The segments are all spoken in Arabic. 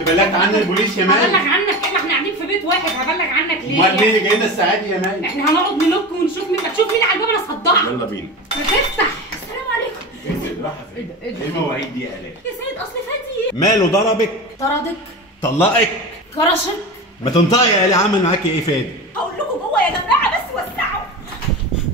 تبلغت عنا البوليس يا مان؟ هبلغ عنك ايه؟ احنا قاعدين في بيت واحد، هبلغ عنك ليه؟ امال مين اللي جاي لنا الساعه دي يا مان؟ احنا هنقعد نلوك ونشوف مين، هتشوف مين على الباب انا صدعت. يلا بينا. ما تفتح. السلام عليكم. يا سيد راحه فين؟ ايه المواعيد دي يا الاء؟ يا سيد اصل فادي ماله ضربك؟ طردك، طلقك؟ كرشك. ما تنطقي يا الاء، عمل معاكي ايه فادي؟ هقول لكم جوه يا جماعه بس وسعوا.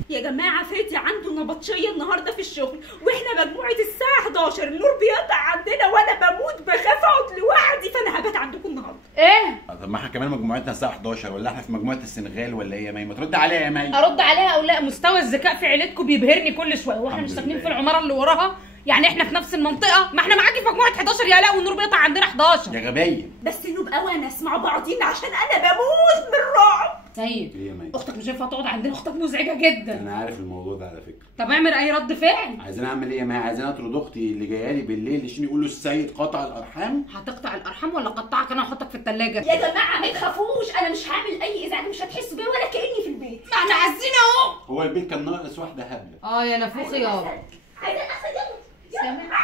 يا جماعه فادي عنده نبطشيه النهارده في الشغل، واحنا مجموعه الساعه 11 النور بيقطع عندنا وانا بموت بخاف اقعد لوحدي، فانا هبات عندكم النهارده. ايه؟ طب ما احنا كمان مجموعتنا الساعه 11 ولا احنا في مجموعه السنغال ولا ايه يا مي؟ ما ترد عليا يا مي. ارد عليها او لا؟ مستوى الذكاء في عيلتكم بيبهرني كل شويه، واحنا مش ساكنين في العماره اللي وراها؟ يعني احنا في نفس المنطقه؟ ما احنا معاكي في مجموعه 11 يا لا، والنور بيقطع عندنا 11 يا غبيه. بس نبقى ونس مع بعضينا عشان انا بموت من الرعب. سيد ايه يا مي؟ اختك مش هينفع تقعد عندنا، اختك مزعجه جدا. انا عارف الموضوع ده على فكره. طب اعمل اي رد فعل. عايزين اعمل ايه يا مي؟ عايزين اطرد اختي اللي جايه لي بالليل عشان يقولوا السيد قطع الارحام؟ هتقطع الارحام ولا اقطعك انا واحطك في الثلاجه؟ يا جماعه ما تخافوش، انا مش هعمل اي ازعاج، مش هتحسوا بيا ولا كاني في البيت. احنا عايزين اهو. هو البيت كان ناقص واحده هبله. يا نفوخي يابا. عايزه الاسد. يلا سامع؟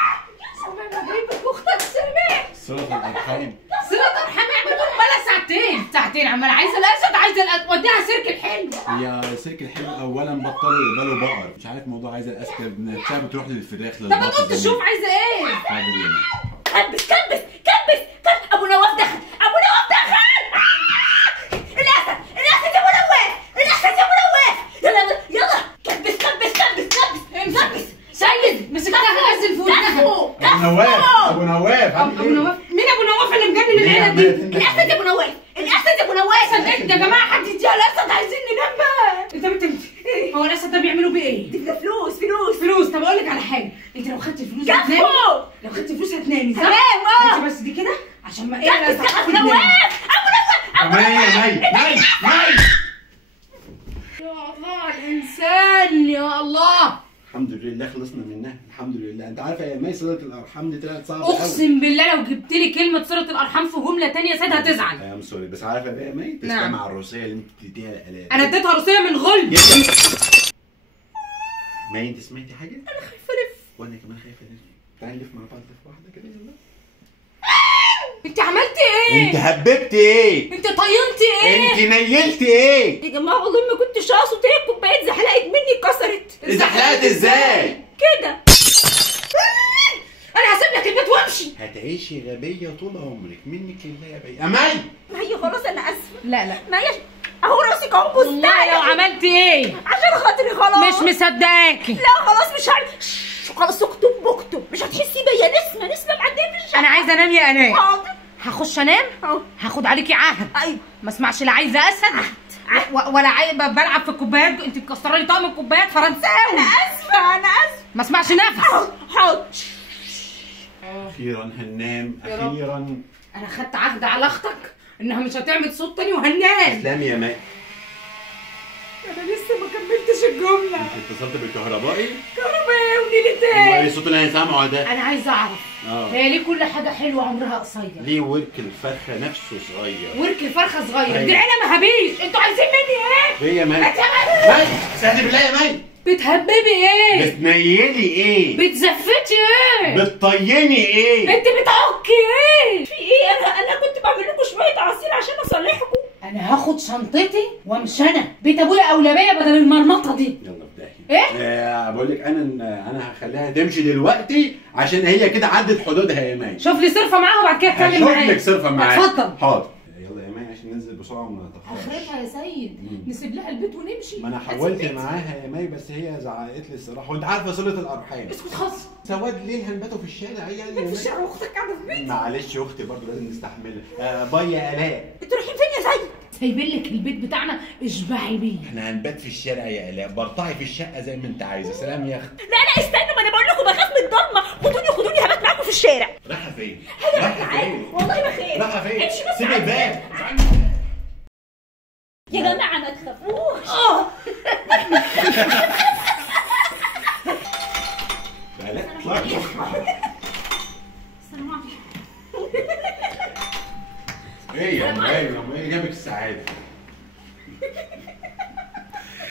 سامع انا جايبك اختك سامع. صله الارحام. صلة ارحام يعملوا بلا ساعتين عمال عايزه الاسد عايزه الاسد، وديها سيرك الحلو. يا سيرك الحلو اولا بطلوا يقبلوا بقر، مش عارف موضوع عايزه الاسد نفسها بتروح للفراخ طب ما تقول تشوف عايزه ايه؟ حاضر يا مي. كبس ابو نواف دخل، ابو نواف دخل. الاسد يا ابو نواف، الاسد يا ابو نواف. يلا كبس. سيد مسكتها غزل في ودنها. ابو نواف ابو نواف مين؟ ابو نواف اللي مجنن العيله دي؟ الاسد يا ابو نواف، الاسد يا ابو نواف. يا جماعه حد يديها الاسد، عايزين ننام بقى. انت هو الاسد ده بيعملوا بيه ايه؟ دي فلوس. طب اقول لك على حاجه، انت لو خدت الفلوس كفو. هتنامي. لو خدت الفلوس هتنامي صح؟ تمام. انت بس دي كده عشان ما ايه كبس ابو نواف، ابو مي يا الله الانسان يا الله. الحمد لله خلصنا منها، الحمد لله. انت عارفه يا مي صله الارحام دي طلعت صعبه قوي. اقسم بالله لو جبت لي كلمه صله الارحام في جمله ثانيه سيد هتزعل. ام سوري، بس عارفه بقى يا مي تسلم على الروسيه اللي انت بتديها لآلاء. انا اديتها روسيه من غل. مي انت سمعتي حاجه؟ انا خايفه الف. وانا كمان خايفه الف. تعالي نلف مع بعض لفه واحده كده يلا. انت عملتي ايه؟ انت هببتي ايه؟ انت طينتي ايه؟ انت نيلتي ايه؟ يا جماعه والله ما كنتش اقصد، هي الكوبايه اتزحلقت مني اتكسرت. اتزحلقت ازاي؟ كده. انا هسيب لك البيت وامشي. هتعيشي غبيه طول عمرك، منك لله يا بي. يا مي ما هي خلاص انا اسفه. لا ما هي اهو راسك اهو بص. والله لو عملتي ايه؟ عشان خاطري خلاص. مش مصدقاكي. لا خلاص مش هعمل. خلاص اكتب مش هتحسي بيا. نسمه معديه في الشارع. انا عايزه انام يا الاء. حاضر. هخش انام. هاخد عليكي عهد. ايوه. ما اسمعش لا عايزه اسد ولا بلعب في الكوبايات. انت مكسره لي طقم الكوبايات فرنساوي. انا اسفه. ما اسمعش نفس. حاضر. اخيرا هننام اخيرا. انا خدت عهد على اختك انها مش هتعمل صوت تاني وهننام. تسلمي يا مي. انا لسه ما كملتش الجمله. انت اتصلت بالكهربائي؟ كهربائي ونيلي امال تاني. ايه الصوت اللي هنسمعه ده؟ انا عايزه اعرف هي ليه كل حاجه حلوه عمرها قصير؟ ليه ورك الفرخه نفسه صغير؟ ورك الفرخه صغير. أيوة. دي العيله مهابيش. انتوا عايزين مني ايه؟ ايه يا مي؟ مي استهدي بالله يا مي. بتهببي ايه؟ بتنيلي ايه؟ بتزفتي ايه؟ بتطيني ايه؟ انت بتعكي ايه؟ في ايه؟ انا كنت بعمل لكم شويه عصير عشان اصالحكم. انا هاخد شنطتي وامشي انا بيت ابويا اولويه بدل المرمطه دي. يلا ابدأي. ايه؟ بقول لك انا هخليها تمشي دلوقتي عشان هي كده عدت حدودها يا مي. شوف لي صرفه معاها وبعد كده اتكلم معايا. هشوف لك صرفه معاها. اتفضل. حاضر. يلا يا مي عشان ننزل بسرعه وما نتاخرش. اخرتها يا سيد نسيب لها البيت ونمشي. ما انا حاولت معاها يا مي بس هي زعقت لي الصراحه، وانت عارفه صله الارحام. اسكت خالص. سواد ليل هنباتوا في الشارع هي في الشارع واختك قاعده في بيتي. معلش اختي برضه لازم نستحملها. باي يا الاء. انتوا رايحين فين يا سيد؟ سايبين لك البيت بتاعنا اشبعي بيه. احنا هنبات في الشارع يا الاء، برطعي في الشقه زي ما انت عايزه. سلام يا اختي. لا استنوا، ما انا بقول لكم بخاف من الضلمه. خدوني هبات معاكم في الشارع. رايحه فين؟ رايحه فين؟ والله بخاف. رايحه فين؟ امشي بس. سيبي الباب. يا جماعه ما تخافوش.